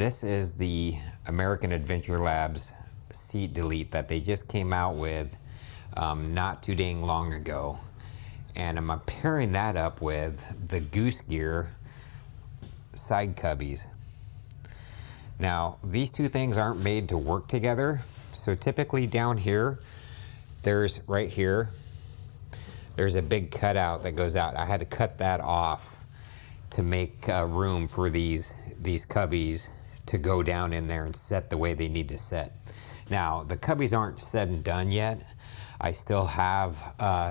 This is the American Adventure Labs seat delete that they just came out with not too dang long ago. And I'm pairing that up with the Goose Gear side cubbies. Now, these two things aren't made to work together. So typically down here, there's right here, there's a big cutout that goes out. I had to cut that off to make room for these cubbies to go down in there and set the way they need to set. Now, the cubbies aren't said and done yet. I still have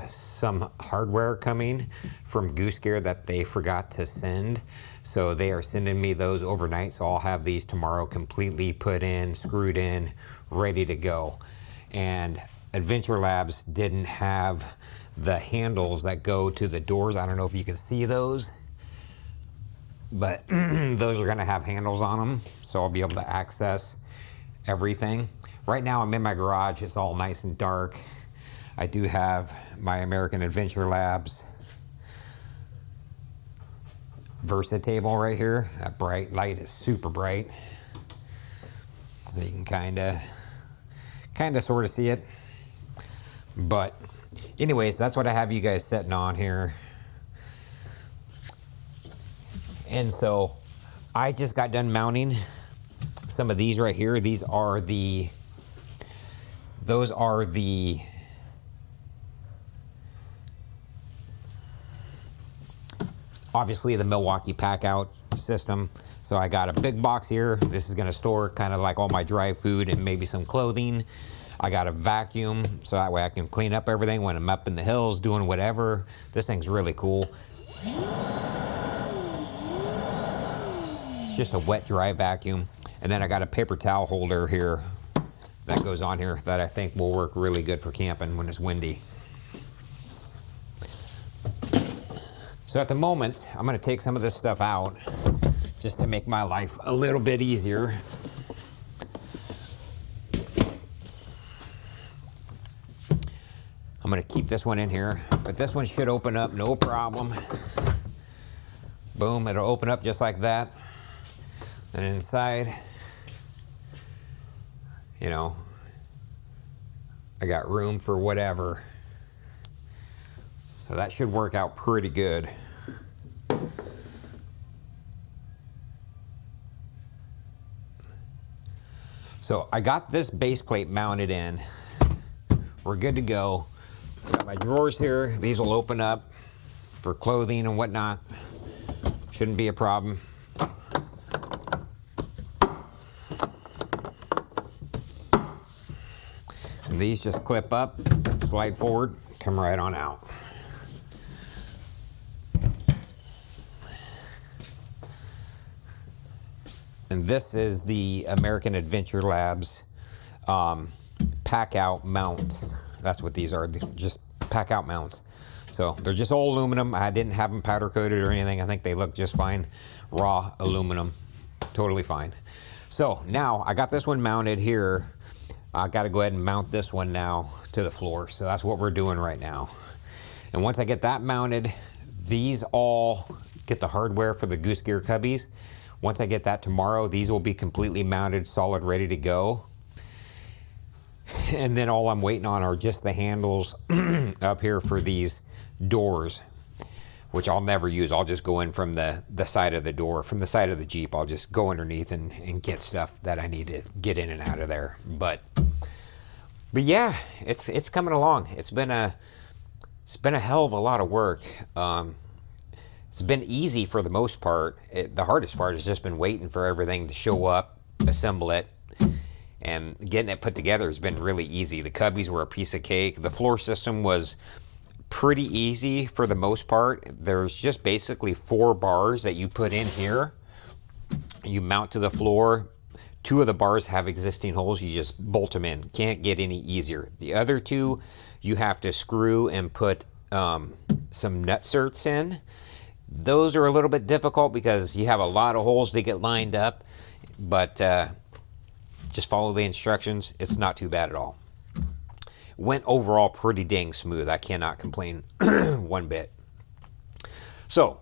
some hardware coming from Goose Gear that they forgot to send. So they are sending me those overnight. So I'll have these tomorrow completely put in, screwed in, ready to go. And Adventure Labs didn't have the handles that go to the doors. I don't know if you can see those, but those are gonna have handles on them. So I'll be able to access everything. Right now I'm in my garage. It's all nice and dark. I do have my American Adventure Labs Versa table right here. That bright light is super bright. So you can kinda sort of see it. But anyways, that's what I have you guys setting on here. And so I just got done mounting some of these right here. Those are the obviously the Milwaukee pack out system. So I got a big box here. This is gonna store kind of like all my dry food and maybe some clothing. I got a vacuum so that way I can clean up everything when I'm up in the hills doing whatever. This thing's really cool. It's just a wet dry vacuum. And then I got a paper towel holder here that goes on here that I think will work really good for camping when it's windy. So at the moment, I'm gonna take some of this stuff out just to make my life a little bit easier. I'm gonna keep this one in here, but this one should open up no problem. Boom, it'll open up just like that. And inside, you know, I got room for whatever. So that should work out pretty good. So I got this base plate mounted in. We're good to go. Got my drawers here. These will open up for clothing and whatnot. Shouldn't be a problem. And these just clip up, slide forward, come right on out. And this is the American Adventure Labs pack out mounts. That's what these are, just pack out mounts. So they're just all aluminum. I didn't have them powder coated or anything. I think they look just fine. Raw aluminum, totally fine. So now I got this one mounted here. I gotta go ahead and mount this one now to the floor. So that's what we're doing right now. And once I get that mounted, these all get the hardware for the Goose Gear cubbies. Once I get that tomorrow, these will be completely mounted, solid, ready to go. And then all I'm waiting on are just the handles up here for these doors, which I'll never use. I'll just go in from the side of the door, from the side of the Jeep. I'll just go underneath and get stuff that I need to get in and out of there. But yeah, it's coming along. It's been a hell of a lot of work. It's been easy for the most part. The hardest part has just been waiting for everything to show up, assemble it, and getting it put together has been really easy. The cubbies were a piece of cake. The floor system was pretty easy for the most part. There's just basically 4 bars that you put in here. You mount to the floor. 2 of the bars have existing holes. You just bolt them in. Can't get any easier. The other 2, you have to screw and put some nutserts in. Those are a little bit difficult because you have a lot of holes to get lined up, but just follow the instructions. It's not too bad at all. Went overall pretty dang smooth. I cannot complain one bit. So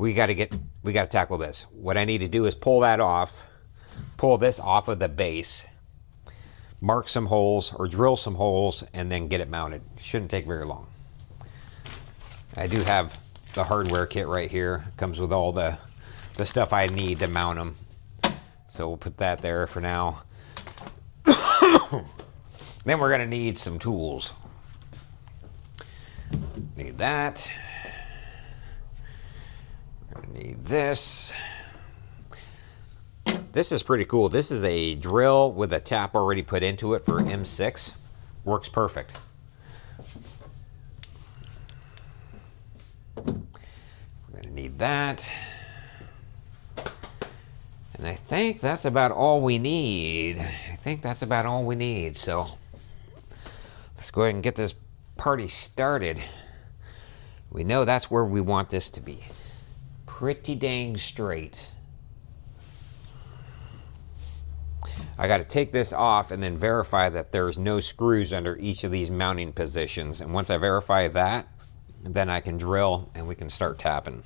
we got to tackle this. What I need to do is pull this off of the base, mark some holes or drill some holes, and then get it mounted. Shouldn't take very long. I do have the hardware kit right here. It comes with all the stuff I need to mount them. So we'll put that there for now. Then we're gonna need some tools. Need that. We're gonna need this. This is pretty cool. This is a drill with a tap already put into it for M6. Works perfect. We're gonna need that. And I think that's about all we need. So let's go ahead and get this party started. We know that's where we want this to be. Pretty dang straight. I got to take this off and then verify that there's no screws under each of these mounting positions. And once I verify that, then I can drill and we can start tapping.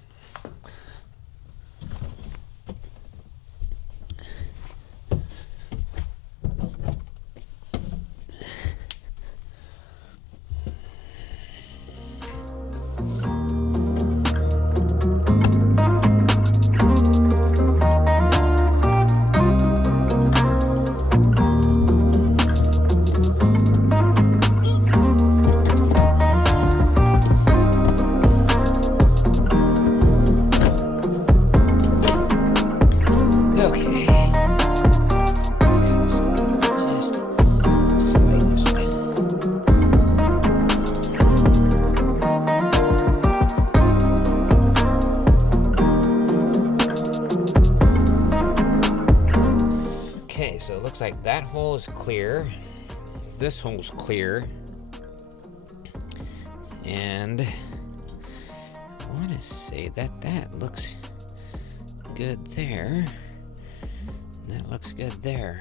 So it looks like that hole is clear. This hole's clear. And I want to say that looks good there. That looks good there.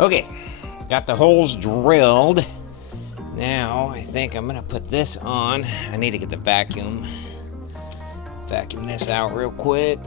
Okay, got the holes drilled. Now I think I'm gonna put this on. I need to get the vacuum this out real quick.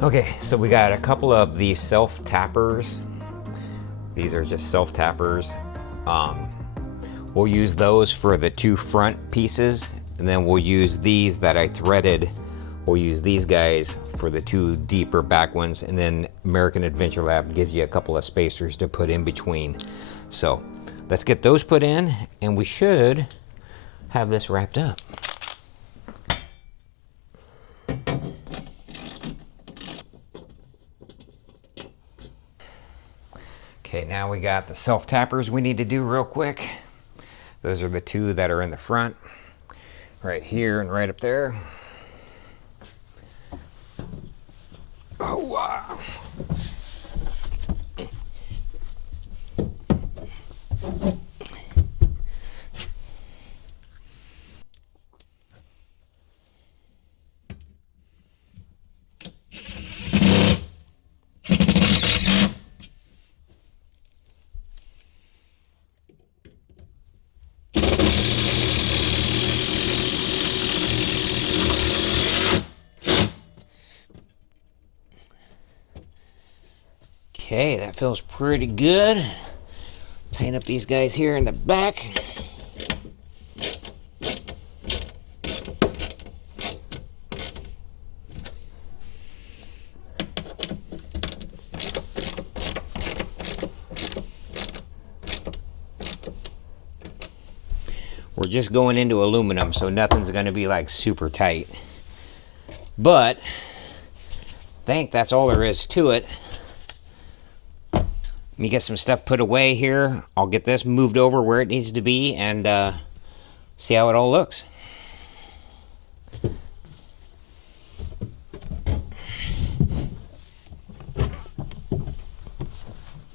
Okay, so we got a couple of these self tappers. These are just self tappers. We'll use those for the two front pieces, and then we'll use these that I threaded. We'll use these guys for the two deeper back ones, and then American Adventure Lab gives you a couple of spacers to put in between. So let's get those put in, and we should have this wrapped up. Okay, now we got the self-tappers we need to do real quick. Those are the two that are in the front, right here and right up there. Oh, wow. Okay, that feels pretty good. Tighten up these guys here in the back. We're just going into aluminum, so nothing's going to be like super tight. But I think that's all there is to it. Let me get some stuff put away here. I'll get this moved over where it needs to be and see how it all looks.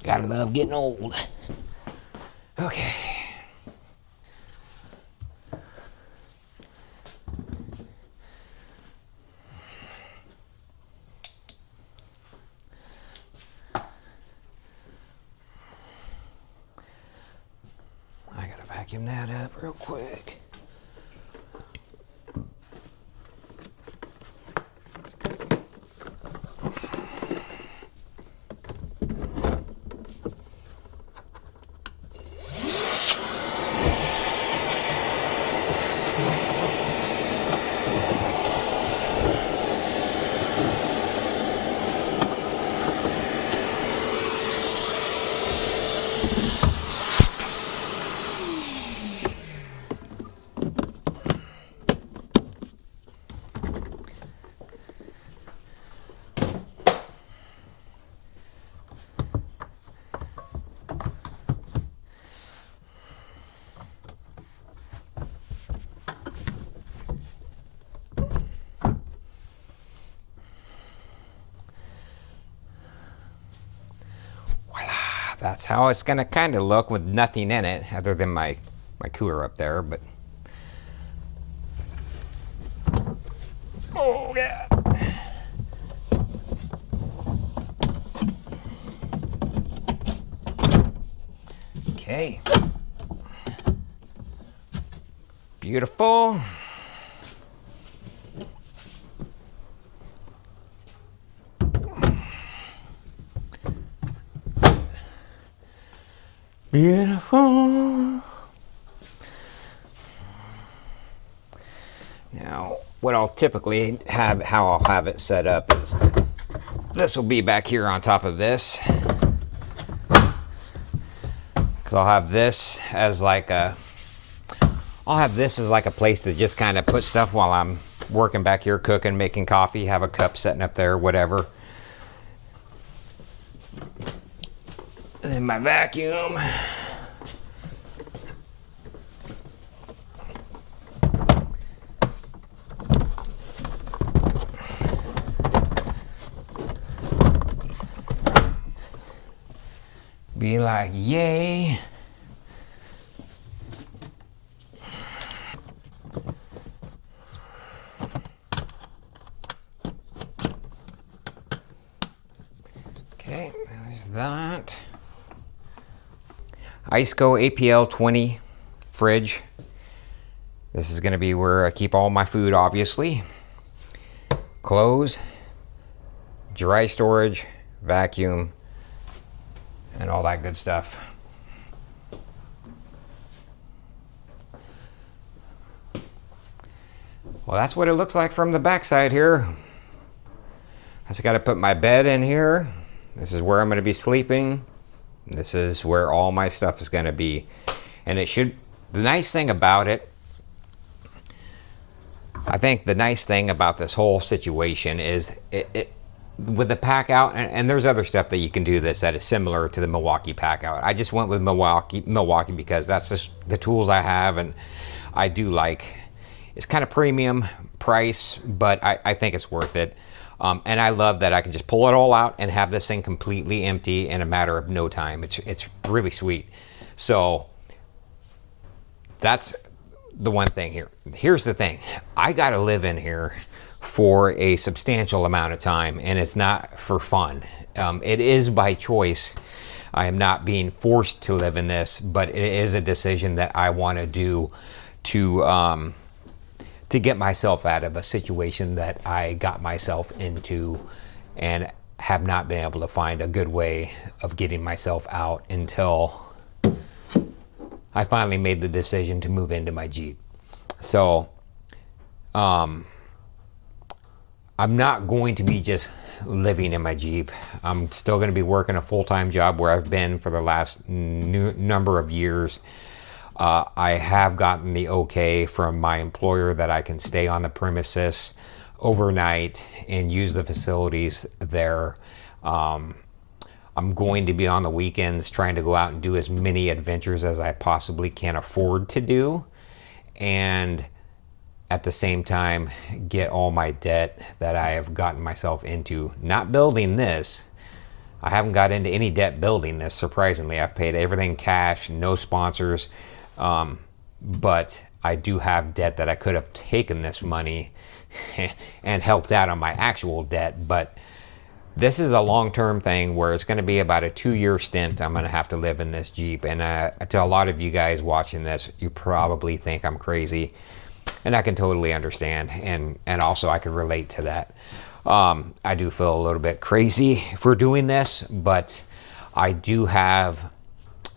Gotta love getting old. Okay. Vacuum that up real quick. That's how it's gonna kind of look with nothing in it other than my cooler up there, but oh yeah. Okay. Beautiful. Beautiful. Now, what I'll typically have, how I'll have it set up is this will be back here on top of this. Because I'll have this as like a, place to just kind of put stuff while I'm working back here, cooking, making coffee, have a cup sitting up there, whatever. And then my vacuum. Be like, yay. Okay, there's that. Iceco APL 20 fridge. This is going to be where I keep all my food, obviously. Clothes, dry storage, vacuum, and all that good stuff. Well, that's what it looks like from the backside here. I just got to put my bed in here. This is where I'm going to be sleeping. This is where all my stuff is going to be. And it should, the nice thing about it, I think the nice thing about this whole situation is with the pack out, and there's other stuff that you can do this that is similar to the Milwaukee pack out. I just went with Milwaukee because that's just the tools I have, and I do like. It's kind of premium price, but I think it's worth it. And I love that I can just pull it all out and have this thing completely empty in a matter of no time. It's really sweet. So that's the one thing here. Here's the thing. I got to live in here for a substantial amount of time, and it's not for fun. It is by choice. I am not being forced to live in this, but it is a decision that I want to do to get myself out of a situation that I got myself into and have not been able to find a good way of getting myself out until I finally made the decision to move into my Jeep. So I'm not going to be just living in my Jeep. I'm still going to be working a full-time job where I've been for the last number of years. I have gotten the okay from my employer that I can stay on the premises overnight and use the facilities there. I'm going to be on the weekends trying to go out and do as many adventures as I possibly can afford to do, and at the same time get all my debt that I have gotten myself into. Not building this. I haven't got into any debt building this, surprisingly. I've paid everything cash, no sponsors. But I do have debt that I could have taken this money and helped out on my actual debt. But this is a long-term thing where it's going to be about a 2-year stint. I'm going to have to live in this Jeep. And to a lot of you guys watching this, you probably think I'm crazy. And I can totally understand. And also I can relate to that. I do feel a little bit crazy for doing this, but I do have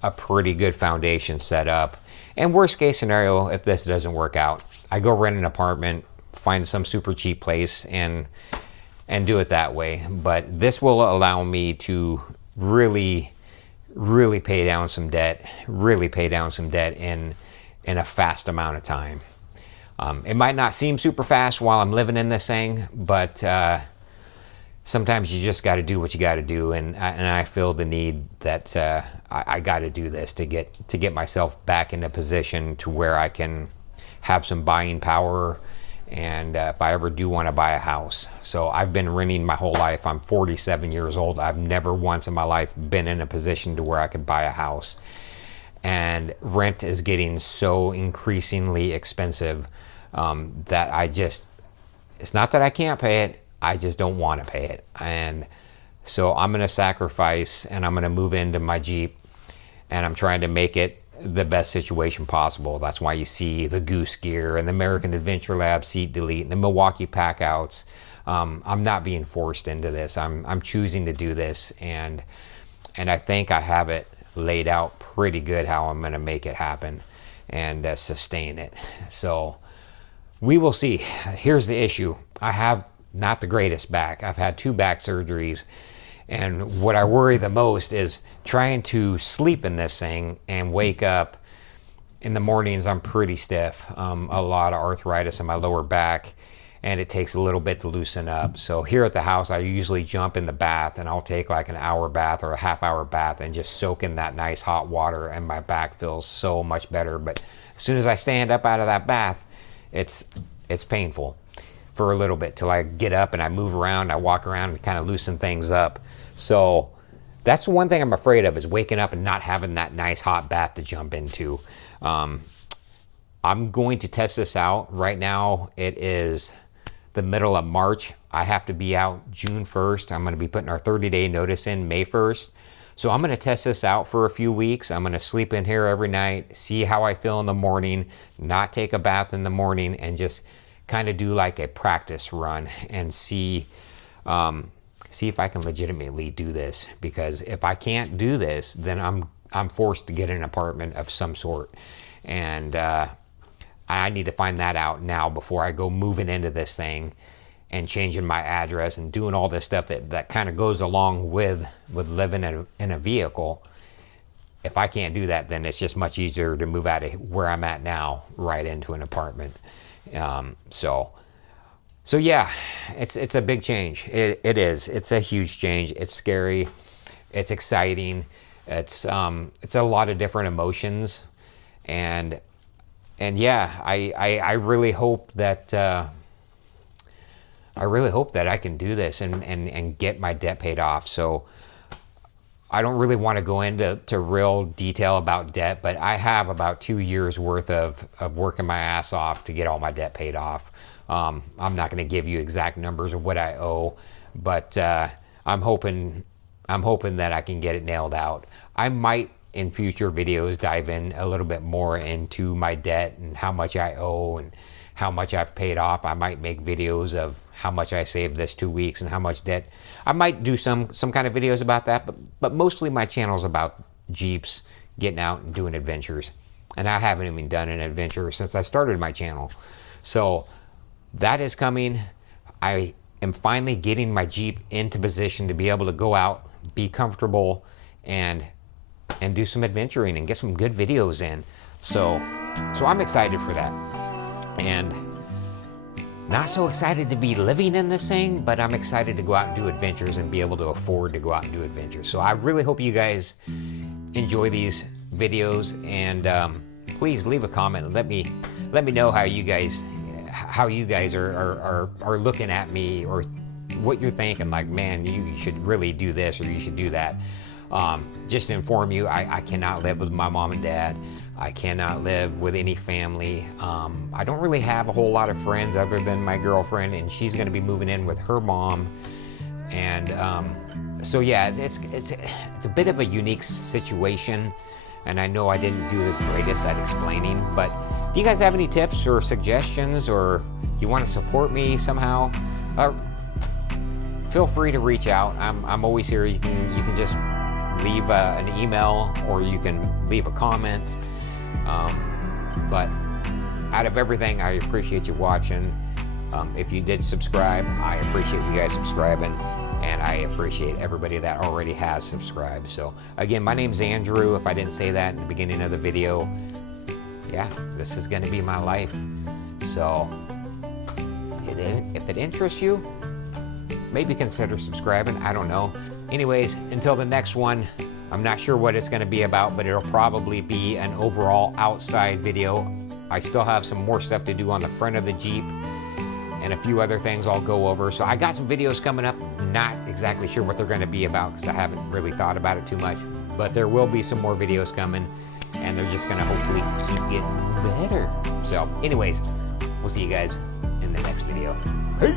a pretty good foundation set up. And worst case scenario, if this doesn't work out, I go rent an apartment, find some super cheap place, and do it that way. But this will allow me to really pay down some debt, in a fast amount of time. It might not seem super fast while I'm living in this thing, but sometimes you just got to do what you got to do, and I feel the need that I got to do this to get myself back in a position to where I can have some buying power, and if I ever do want to buy a house. So I've been renting my whole life. I'm 47 years old. I've never once in my life been in a position to where I could buy a house, and rent is getting so increasingly expensive that it's not that I can't pay it, I just don't want to pay it. And so I'm going to sacrifice, and I'm going to move into my Jeep, and I'm trying to make it the best situation possible. That's why you see the Goose gear and the American Adventure Lab seat delete and the Milwaukee pack outs. I'm not being forced into this. I'm choosing to do this, and I think I have it laid out pretty good how I'm going to make it happen and sustain it. So we will see. Here's the issue. I have not the greatest back. I've had 2 back surgeries, and what I worry the most is trying to sleep in this thing and wake up in the mornings. I'm pretty stiff, a lot of arthritis in my lower back, and it takes a little bit to loosen up. So here at the house, I usually jump in the bath, and I'll take like an hour bath or a half-hour bath and just soak in that nice hot water, and my back feels so much better. But as soon as I stand up out of that bath, it's painful for a little bit till I get up and I move around, I walk around and kind of loosen things up. So that's the one thing I'm afraid of, is waking up and not having that nice hot bath to jump into. I'm going to test this out. Right now it is the middle of March. I have to be out June 1st. I'm going to be putting our 30-day notice in May 1st. So I'm going to test this out for a few weeks. I'm going to sleep in here every night, see how I feel in the morning, not take a bath in the morning, and just kind of do like a practice run and see if I can legitimately do this. Because if I can't do this, then I'm forced to get an apartment of some sort. And I need to find that out now before I go moving into this thing and changing my address and doing all this stuff that kind of goes along with living in a vehicle. If I can't do that, then it's just much easier to move out of where I'm at now right into an apartment. So yeah, it's a big change. It is. It's a huge change. It's scary. It's exciting. It's a lot of different emotions, and yeah, I really hope that I can do this and get my debt paid off. So I don't really want to go into real detail about debt, but I have about 2 years worth of working my ass off to get all my debt paid off. I'm not going to give you exact numbers of what I owe, but I'm hoping that I can get it nailed out. I might in future videos dive in a little bit more into my debt and how much I owe and how much I've paid off. I might make videos of how much I saved this 2 weeks and how much debt. I might do some kind of videos about that, but mostly my channel is about Jeeps, getting out and doing adventures. And I haven't even done an adventure since I started my channel. So that is coming. I am finally getting my Jeep into position to be able to go out, be comfortable, and do some adventuring and get some good videos in. So I'm excited for that. And not so excited to be living in this thing, but I'm excited to go out and do adventures and be able to afford to go out and do adventures. So I really hope you guys enjoy these videos, and please leave a comment and let me know how you guys are looking at me, or what you're thinking, like, man, you should really do this or you should do that. Just to inform you, I cannot live with my mom and dad. I cannot live with any family. I don't really have a whole lot of friends other than my girlfriend, and she's going to be moving in with her mom. And so yeah, it's a bit of a unique situation, and I know I didn't do the greatest at explaining, but if you guys have any tips or suggestions, or you want to support me somehow, feel free to reach out. I'm always here. You can just leave an email, or you can leave a comment. But out of everything, I appreciate you watching. If you did subscribe, I appreciate you guys subscribing, and I appreciate everybody that already has subscribed. So again, my name's Andrew. If I didn't say that in the beginning of the video, yeah, this is going to be my life. So if it interests you, maybe consider subscribing. I don't know. Anyways, until the next one, I'm not sure what it's going to be about, but it'll probably be an overall outside video. I still have some more stuff to do on the front of the Jeep, and a few other things I'll go over. So I got some videos coming up. Not exactly sure what they're going to be about because I haven't really thought about it too much, but there will be some more videos coming, and they're just going to hopefully keep getting better. So anyways, we'll see you guys in the next video. Peace.